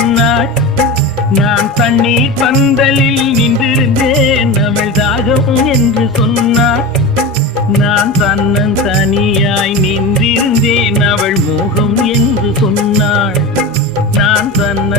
சொன்னாள். நான் தண்ணீர் பந்தலில் நின்றிருந்தேன், அவள் தாகம் என்று சொன்னாள். நான் தன்னன் தனியாய் நின்றிருந்தேன், அவள் மோகம் என்று சொன்னாள். நான் தன்ன